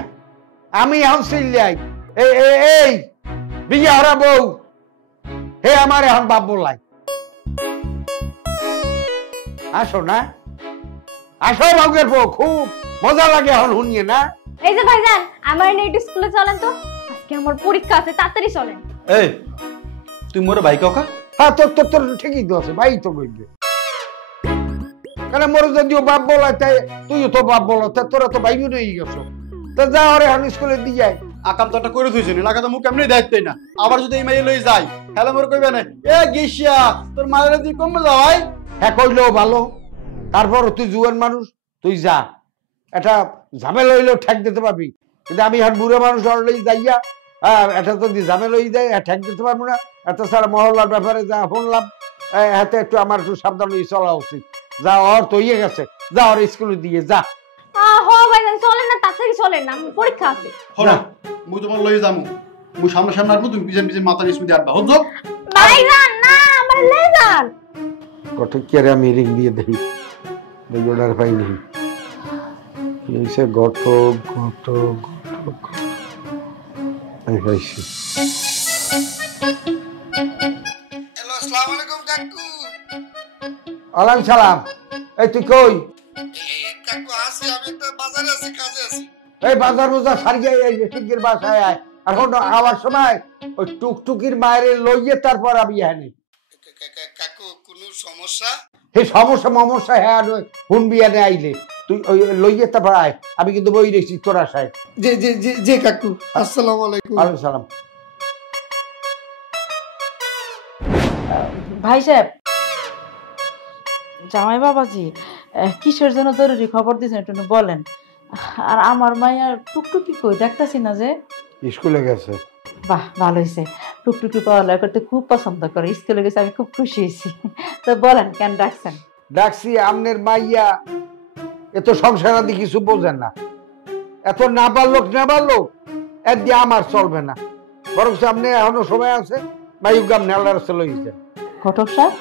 আমি এখন চিল্লাই। এই এই এই বিয়া হরা বউ, হে আমার এখন বাপ বলাই। আসো না, আসো বাবুর বউ, খুব মজা লাগে এখন শুনিয়ে না। এই যে ভাইজান, আমার নিয়ে একটু স্কুলে চলেন তো, আজকে আমার পরীক্ষা আছে, তাড়াতাড়ি চলেন। এই তুই মোরে ভাই কাকা? হ্যাঁ তোর তোর তোর ঠিকই তো আছে, ভাই তো কইবে। কেন মোর যদিও বাপ বলাতে তুইও তো বাপ বলাতে, তোরা তো ভাই বোন হয়ে গেছো। তো যা ওরে এখন স্কুলে দিয়ে যায়। আকাম তো একটা করে দিয়েছেন, এলাকা তো মুখ এমনি দায়িত্বই না। আবার যদি এই মাইয়ে লই যাই, হ্যালো মোর কইবে না এ গেছিয়া তোর মায়ের তুই কমে যাও ভাই। হ্যাঁ কইলেও ভালো, তারপর তুই জুয়ান মানুষ, তুই যা, এটা ঝামেলা হইলেও ঠেক দিতে পারবি। কিন্তু আমি এখন বুড়ো মানুষ অলরেডি যাইয়া এটা যদি ঝামেলা হয়ে যায় ঠেক দিতে পারবো না। এত সারা মহল্লার ব্যাপারে যা শুনলাম, হাতে একটু আমার একটু সাবধান হয়ে চলা উচিত। যা ওর তো ইয়ে গেছে, যা ওর স্কুলে দিয়ে যা। হ ভাইজান চলেন না, তাড়াতাড়ি চলেন না, আমার পরীক্ষা আছে। হলো মুই তোমার লই যামু, মুই সামনে সামনে আসবো, তুমি পিছন পিছন মাথা নিচে আসবা। হতো ভাইজান না, আমার লয়ে যান। কত কেরে আমি রিং দিয়ে দেই, বেজোড়ার পাই নেই। এইসে গট গট গট আমি পাইছি। হ্যালো, আসসালামু আলাইকুম কাকু। ওয়ালাইকুম সালাম। এই তুই কই? কাকু আছি, আমি একটা বাজারে আছি, কাজে আছি। এই বাজার বাজার সারিয়ে এই টুকির বাসায় আয়। এখন আবার সময় ওই টুকটুকির মায়ের লইয়ে তারপর আমি এনে। কাকু কোনো সমস্যা? এই সমস্যা মমস্যা হ্যাঁ শুনবি এনে আইলে তুই ওই লইয়ে তারপর আয়। আমি কিন্তু বই রেখছি তোর আশায়। জি জি জি জি কাকু, আসসালামু আলাইকুম। ওয়ালাইকুম সালাম। ভাই সাহেব, জামাই বাবাজি কিসের জন্য জরুরি খবর দিয়েছেন একটু বলেন। আর আমার মাইয়া টুকটুকি কই দেখতেছি না যে? স্কুলে গেছে। বাহ, ভালো হয়েছে। টুকটুকি পড়ালেখা করতে খুব পছন্দ করে, স্কুলে গেছে, আমি খুব খুশি হয়েছি। তো বলেন কেন ডাকছেন? ডাকছি আমনের মাইয়া এত সংসারাদি কিছু বোঝেন না, এত না পারলো এর দিয়ে আমার চলবে না। বরং সামনে এখনো সময় আছে, মাইগাম নেলার চলে গেছে। ঘটক সাহেব,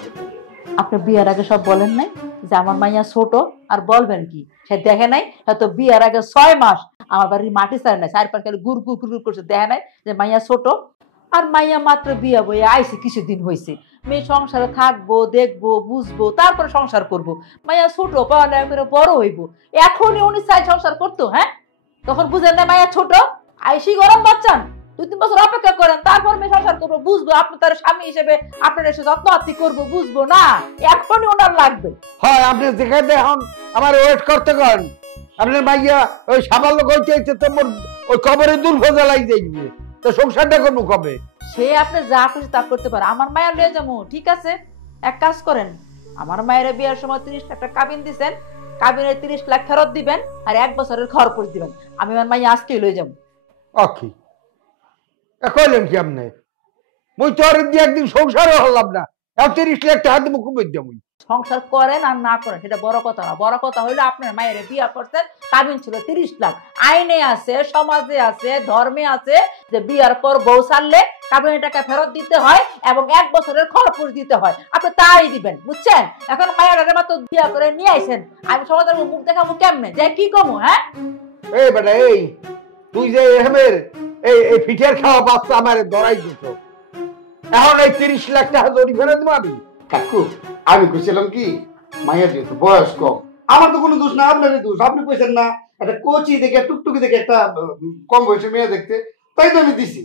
আপনি বিয়ার আগে সব বলেন নাই যে আমার মাইয়া ছোট? আর বলবেন কি, সে দেখে নাই? হয়তো বিয়ার আগে 6 মাস আমার বাড়ির মাটি ছাড়ে নাই, 4-5 খালি গুড় গুড় গুড় করছে, দেখে নাই যে মাইয়া ছোট? আর মাইয়া মাত্র বিয়া বইয়ে আইছে, কিছুদিন হয়েছে। মেয়ে সংসারে থাকবো, দেখবো, বুঝবো, তারপরে সংসার করব। মাইয়া ছোট, পড়ালেখা করে বড় হইব, এখনই উনি চাই সংসার করতো? হ্যাঁ, তখন বুঝেন না মাইয়া ছোট? আইসি গরম বাচ্চান 2-3 বছর অপেক্ষা করেন, তারপর মেয়ে সংসার করবো, বুঝবো। আপনি তার স্বামী হিসেবে আপনার এসে যত্ন আত্মি করবো, বুঝবো না? এখনই ওনার লাগবে। হয় আপনি যেখানে এখন আমার ওয়েট করতে করেন। আপনার মাইয়া ওই সামান্য কইতে তোমার ওই কবরে দুর্ভোজা লাই যাইবে, তো সংসারটা করবো কবে? সে আপনি যা খুশি তা করতে পারে, আমার মায়ের লয়ে যাবো। ঠিক আছে, এক কাজ করেন, আমার মায়ের বিয়ার সময় 30 লাখ টাকা কাবিন দিচ্ছেন, কাবিনের 30 লাখ ফেরত দিবেন, আর 1 বছরের খরচ দিবেন। আমি আমার মাইয়া আজকেই লয়ে যাবো। অকি কইলেন কি আপনি? মুই তো আর দিয়ে একদিন সংসারও হলাম না, 30 লাখ টাকা দিব খুব যাবো। সংসার করেন আর না করেন সেটা বড় কথা না, বড় কথা হইলো আপনার মায়ের বিয়া করছেন, কাবিন ছিল 30 লাখ। আইনে আছে, সমাজে আছে, ধর্মে আছে যে বিয়ার পর বউ ছাড়লে কাবিনের টাকা ফেরত দিতে হয় এবং 1 বছরের খরচ দিতে হয়। আপনি তাই দিবেন, বুঝছেন? এখন মায়ের মাত্র বিয়া করে নিয়ে আইছেন, আমি সমাজের মুখ দেখাবো কেমনে, যে কি কমু? হ্যাঁ এই বেটা, এই তুই যে এহেমের এই ফিটের খাওয়া বাচ্চা আমার ধরাই দিত, এখন এই 30 লাখ টাকা জরি ফেরত দেবো আমি? কাকু আমি কইছিলাম কি, মাইয়া যেহেতু বয়স কম, আমার তো কোনো দোষ না, আপনারই দোষ। আপনি কইছেন না একটা কোচি দেখে, টুকটুকি দেখে একটা কম বয়সী মেয়ে দেখতে, তাই তো আমি দিছি।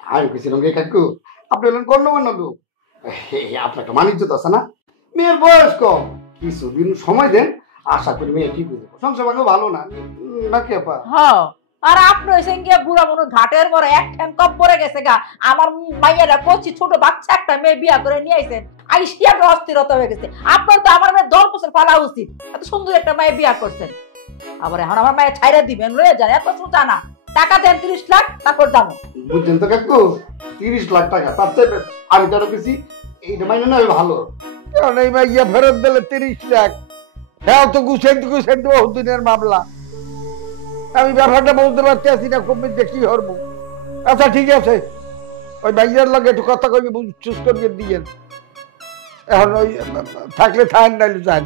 আমি কইছিলাম কি কাকু, আপনি হলেন গণ্যমান্য লোক, আপনার একটা মানিজ্যত আছে না? মেয়ের বয়স কম, কিছুদিন সময় দেন, আশা করি মেয়ে ঠিক হয়ে যাবো। সংসার ভাঙো ভালো না নাকি আপা? হ্যাঁ, আর আপনি হইছেন গিয়া বুড়া মনে ঘাটের পরে এক ঠ্যাং কপ পরে গেছে গা। আমার মাইয়াটা কচি ছোট বাচ্চা একটা মেয়ে বিয়া করে নিয়ে আইছেন, আইসি আপনার অস্থিরতা হয়ে গেছে। আপনার তো আমার মেয়ে 10 বছর ফালা উচিত, এত সুন্দর একটা মায়ে বিয়া করছেন। আবার এখন আমার মায়ের ছাইরা দিবেন, রয়ে যান, এত সোজা না। টাকা দেন 30 লাখ, তারপর যাবো। বুঝছেন তো কাকু, 30 লাখ টাকা তার চাইবে আমি তো কিছু এইটা মাইনে না ভালো। কারণ এই মাইয়া ফেরত দিলে 30 লাখ, হ্যাঁ তো গুছাইতে বহুদিনের মামলা। আমি ব্যাপারটা বলতে পারছি না, খুব দেখি হরবো। আচ্ছা ঠিক আছে, ওই মাইয়ার লগে একটু কথা কইবে, চুজ করবে দিয়েন। এখন ওই থাকলে থাকেন, নাইলে যান।